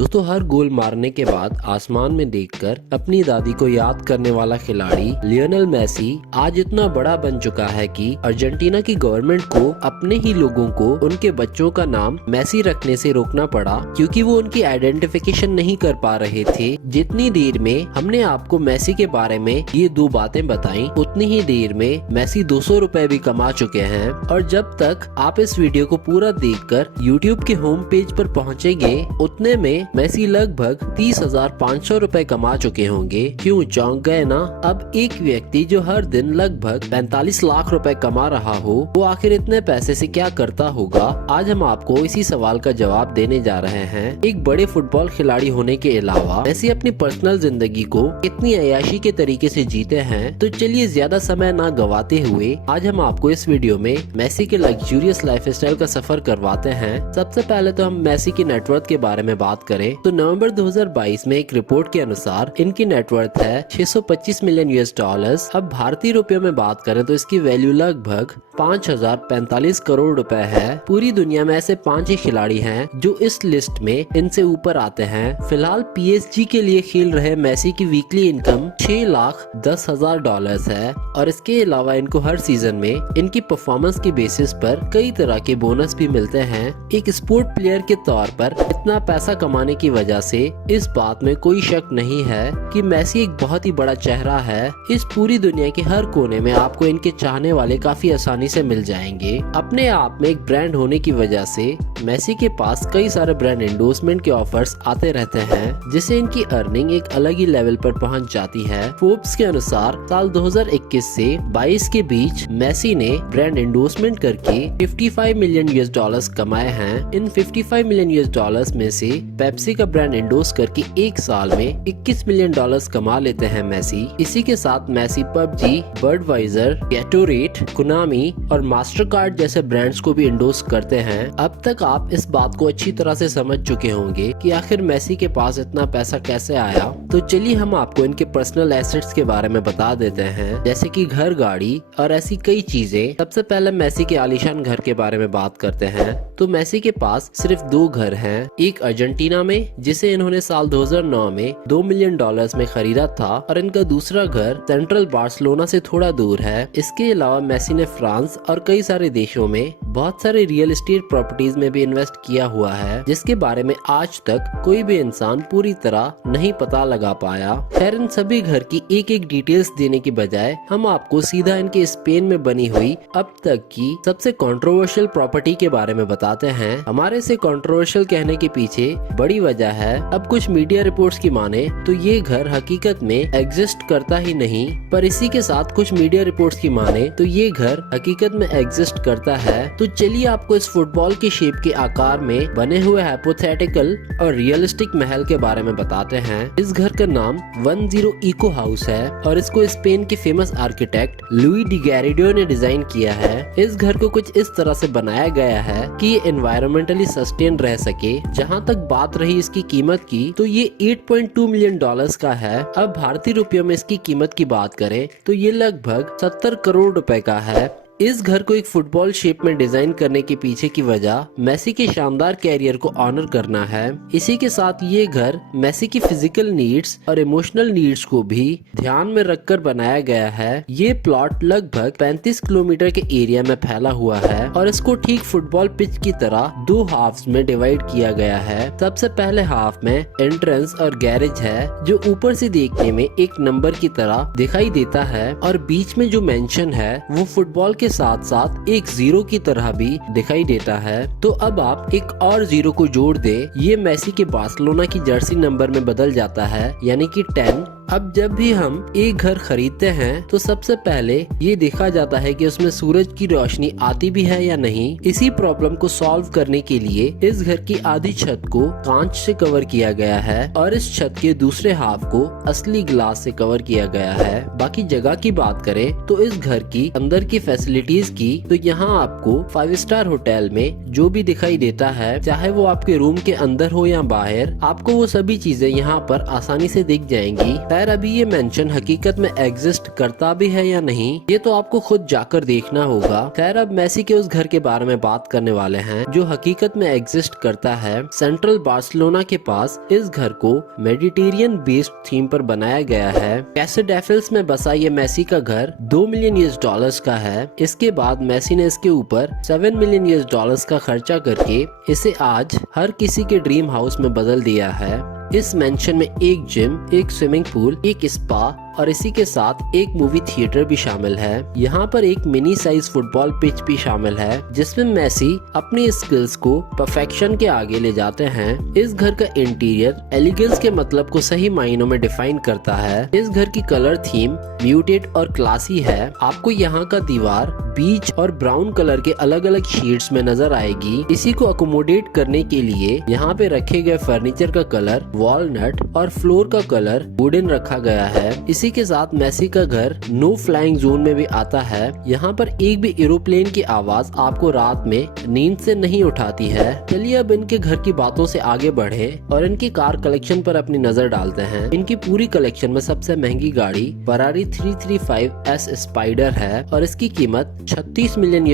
दोस्तों हर गोल मारने के बाद आसमान में देखकर अपनी दादी को याद करने वाला खिलाड़ी लियोनेल मेसी आज इतना बड़ा बन चुका है कि अर्जेंटीना की गवर्नमेंट को अपने ही लोगों को उनके बच्चों का नाम मेसी रखने से रोकना पड़ा, क्योंकि वो उनकी आइडेंटिफिकेशन नहीं कर पा रहे थे। जितनी देर में हमने आपको मेसी के बारे में ये दो बातें बताई, उतनी ही देर में मेसी 200 रुपए भी कमा चुके हैं। और जब तक आप इस वीडियो को पूरा देखकर यूट्यूब के होम पेज पर पहुँचेंगे, उतने में मेसी लगभग 30,500 रुपए कमा चुके होंगे। क्यों चौंक गए ना? अब एक व्यक्ति जो हर दिन लगभग 45 लाख रुपए कमा रहा हो, वो आखिर इतने पैसे से क्या करता होगा? आज हम आपको इसी सवाल का जवाब देने जा रहे हैं। एक बड़े फुटबॉल खिलाड़ी होने के अलावा मेसी अपनी पर्सनल जिंदगी को कितनी अय्याशी के तरीके से जीते हैं, तो चलिए ज्यादा समय ना गवाते हुए आज हम आपको इस वीडियो में मेसी के लग्जूरियस लाइफस्टाइल का सफर करवाते हैं। सबसे पहले तो हम मेसी की नेटवर्थ के बारे में बात करें तो नवंबर 2022 में एक रिपोर्ट के अनुसार इनकी नेटवर्थ है 625 मिलियन US डॉलर। अब भारतीय रुपयों में बात करें तो इसकी वैल्यू लगभग 5,045 करोड़ रुपए है। पूरी दुनिया में ऐसे 5 ही खिलाड़ी हैं जो इस लिस्ट में इनसे ऊपर आते हैं। फिलहाल PSG के लिए खेल रहे मेसी की वीकली इनकम 6,10,000 डॉलर है और इसके अलावा इनको हर सीजन में इनकी परफॉर्मेंस के बेसिस पर कई तरह के बोनस भी मिलते हैं। एक स्पोर्ट प्लेयर के तौर पर इतना पैसा कमाने की वजह से इस बात में कोई शक नहीं है कि मेसी एक बहुत ही बड़ा चेहरा है। इस पूरी दुनिया के हर कोने में आपको इनके चाहने वाले काफी आसानी से मिल जाएंगे। अपने आप में एक ब्रांड होने की वजह से मेसी के पास कई सारे ब्रांड एंडोर्समेंट के ऑफर्स आते रहते हैं, जिससे इनकी अर्निंग एक अलग ही लेवल पर पहुंच जाती है। फोर्ब्स के अनुसार साल 2021 से 22 के बीच मेसी ने ब्रांड एंडोर्समेंट करके 55 मिलियन US डॉलर कमाए हैं। इन 55 मिलियन US डॉलर में से पेप्सी का ब्रांड एंडोर्स करके एक साल में 21 मिलियन डॉलर कमा लेते हैं मेसी। इसी के साथ मेसी पबजी, बर्डवाइजर, गैटोरेट, कुनामी और मास्टरकार्ड जैसे ब्रांड्स को भी एंडोर्स करते हैं। अब तक आप इस बात को अच्छी तरह से समझ चुके होंगे कि आखिर मेसी के पास इतना पैसा कैसे आया। तो चलिए हम आपको इनके पर्सनल एसेट्स के बारे में बता देते हैं, जैसे कि घर, गाड़ी और ऐसी कई चीजें। सबसे पहले मेसी के आलीशान घर के बारे में बात करते हैं। तो मेसी के पास सिर्फ 2 घर हैं। एक अर्जेंटीना में, जिसे इन्होंने साल 2009 में 2 मिलियन डॉलर में खरीदा था, और इनका दूसरा घर सेंट्रल बार्सिलोना से थोड़ा दूर है। इसके अलावा मेसी ने फ्रांस और कई सारे देशों में बहुत सारे रियल एस्टेट प्रॉपर्टीज में भी इन्वेस्ट किया हुआ है, जिसके बारे में आज तक कोई भी इंसान पूरी तरह नहीं पता लगा पाया। खैर, इन सभी घर की एक एक डिटेल्स देने की बजाय हम आपको सीधा इनके स्पेन में बनी हुई अब तक की सबसे कंट्रोवर्शियल प्रॉपर्टी के बारे में बताते हैं। हमारे से कंट्रोवर्शियल कहने के पीछे बड़ी वजह है। अब कुछ मीडिया रिपोर्ट्स की माने तो ये घर हकीकत में एग्जिस्ट करता ही नहीं, पर इसी के साथ कुछ मीडिया रिपोर्ट्स की माने तो ये घर हकीकत में एग्जिस्ट करता है। तो चलिए आपको इस फुटबॉल के शेप के आकार में बने हुए हाइपोथेटिकल और रियलिस्टिक महल के बारे में बताते हैं। इस घर का नाम 10 इको हाउस है और इसको स्पेन के famous architect Louis D Garrido ने डिजाइन किया है। इस घर को कुछ इस तरह से बनाया गया है कि ये एनवायरमेंटली सस्टेन रह सके। जहाँ तक बात रही इसकी कीमत की, तो ये 8.2 मिलियन डॉलर का है। अब भारतीय रुपयों में इसकी कीमत की बात करें तो ये लगभग 70 करोड़ रुपए का है। इस घर को एक फुटबॉल शेप में डिजाइन करने के पीछे की वजह मेसी के शानदार कैरियर को ऑनर करना है। इसी के साथ ये घर मेसी की फिजिकल नीड्स और इमोशनल नीड्स को भी ध्यान में रखकर बनाया गया है। ये प्लॉट लगभग 35 किलोमीटर के एरिया में फैला हुआ है और इसको ठीक फुटबॉल पिच की तरह 2 हाफ्स में डिवाइड किया गया है। सबसे पहले हाफ में एंट्रेंस और गैरेज है, जो ऊपर से देखने में एक नंबर की तरह दिखाई देता है, और बीच में जो मेंशन है वो फुटबॉल के साथ साथ एक 0 की तरह भी दिखाई देता है। तो अब आप एक और 0 को जोड़ दे, ये मेसी के बार्सिलोना की जर्सी नंबर में बदल जाता है, यानी कि 10। अब जब भी हम एक घर खरीदते हैं तो सबसे पहले ये देखा जाता है कि उसमें सूरज की रोशनी आती भी है या नहीं। इसी प्रॉब्लम को सॉल्व करने के लिए इस घर की आधी छत को कांच से कवर किया गया है और इस छत के दूसरे हाफ को असली ग्लास से कवर किया गया है। बाकी जगह की बात करें तो इस घर की अंदर की फैसिलिटीज की, तो यहाँ आपको 5 स्टार होटल में जो भी दिखाई देता है, चाहे वो आपके रूम के अंदर हो या बाहर, आपको वो सभी चीजें यहाँ पर आसानी से दिख जाएंगी। खैर अभी ये मेंशन हकीकत में एग्जिस्ट करता भी है या नहीं, ये तो आपको खुद जाकर देखना होगा। खैर अब मेसी के उस घर के बारे में बात करने वाले हैं जो हकीकत में एग्जिस्ट करता है। सेंट्रल बार्सिलोना के पास इस घर को मेडिटेरियन बेस्ड थीम पर बनाया गया है। कैसे डेफिल्स में बसा ये मेसी का घर $2 मिलियन का है। इसके बाद मेसी ने इसके ऊपर $7 मिलियन का खर्चा करके इसे आज हर किसी के ड्रीम हाउस में बदल दिया है। इस मेंशन में एक जिम, एक स्विमिंग पूल, एक स्पा और इसी के साथ एक मूवी थिएटर भी शामिल है। यहाँ पर एक मिनी साइज फुटबॉल पिच भी शामिल है जिसमें मेसी अपनी स्किल्स को परफेक्शन के आगे ले जाते हैं। इस घर का इंटीरियर एलिगेंस के मतलब को सही मायनों में डिफाइन करता है। इस घर की कलर थीम म्यूटेड और क्लासी है। आपको यहाँ का दीवार बीच और ब्राउन कलर के अलग अलग शेड्स में नजर आएगी। इसी को अकोमोडेट करने के लिए यहाँ पे रखे गए फर्नीचर का कलर वॉलनट और फ्लोर का कलर वुडन रखा गया है। इसी के साथ मेसी का घर नो फ्लाइंग जोन में भी आता है। यहाँ पर एक भी एरोप्लेन की आवाज आपको रात में नींद से नहीं उठाती है। चलिए अब इनके घर की बातों से आगे बढ़े और इनकी कार कलेक्शन पर अपनी नजर डालते हैं। इनकी पूरी कलेक्शन में सबसे महंगी गाड़ी फरारी 335S स्पाइडर है और इसकी कीमत $36 मिलियन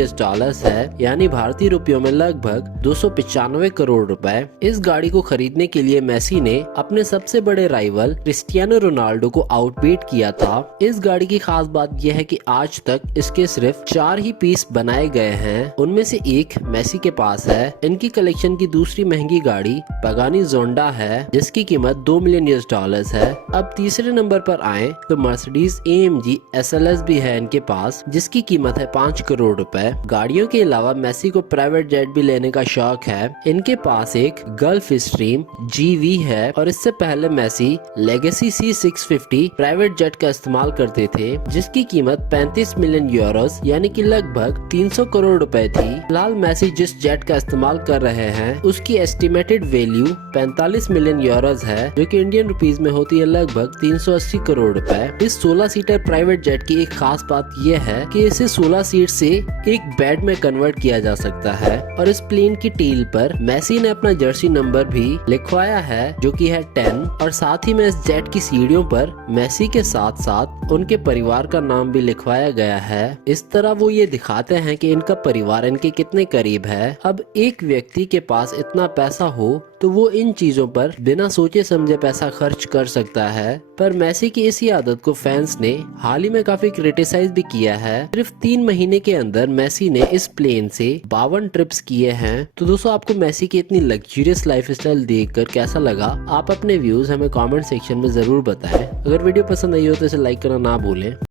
है, यानी भारतीय रुपयों में लगभग 295 करोड़ रुपए। इस गाड़ी को खरीदने के लिए मेसी ने अपने सबसे बड़े राइवल क्रिस्टियानो रोनाल्डो को आउटबीट किया था। इस गाड़ी की खास बात यह है कि आज तक इसके सिर्फ 4 ही पीस बनाए गए हैं, उनमें से एक मेसी के पास है। इनकी कलेक्शन की दूसरी महंगी गाड़ी पगानी जोंडा है जिसकी कीमत $2 मिलियन है। अब तीसरे नंबर पर आए तो मर्सिडीज AMG SLS भी है इनके पास जिसकी कीमत है $5 करोड़ रुपए। गाड़ियों के अलावा मेसी को प्राइवेट जेट भी लेने का शौक है। इनके पास एक गल्फ स्ट्रीम GV है और इससे पहले Messi legacy C650 private jet का इस्तेमाल करते थे जिसकी कीमत €35 मिलियन यानी कि लगभग 300 करोड़ रुपए थी। फिलहाल मेसी जिस जेट का इस्तेमाल कर रहे हैं उसकी एस्टिमेटेड वैल्यू €45 मिलियन है जो कि इंडियन रुपीस में होती है लगभग 380 करोड़ रुपए। इस 16 सीटर प्राइवेट जेट की एक खास बात यह है कि इसे 16 सीट से एक बेड में कन्वर्ट किया जा सकता है और इस प्लेन की टेल पर मेसी ने अपना जर्सी नंबर भी लिखवाया है जो कि है 10 और साथ ही में इस जेट की सीढ़ियों पर मेसी के साथ साथ उनके परिवार का नाम भी लिखवाया गया है। इस तरह वो ये दिखाते हैं कि इनका परिवार इनके कितने करीब है। अब एक व्यक्ति के पास इतना पैसा हो तो वो इन चीजों पर बिना सोचे समझे पैसा खर्च कर सकता है, पर मेसी की इसी आदत को फैंस ने हाल ही में काफी क्रिटिसाइज भी किया है। सिर्फ 3 महीने के अंदर मेसी ने इस प्लेन से 52 ट्रिप्स किए हैं। तो दोस्तों आपको मेसी की इतनी लग्जरियस लाइफस्टाइल देखकर कैसा लगा, आप अपने व्यूज हमें कमेंट सेक्शन में जरूर बताएं। अगर वीडियो पसंद आई हो तो इसे लाइक करना ना भूलें।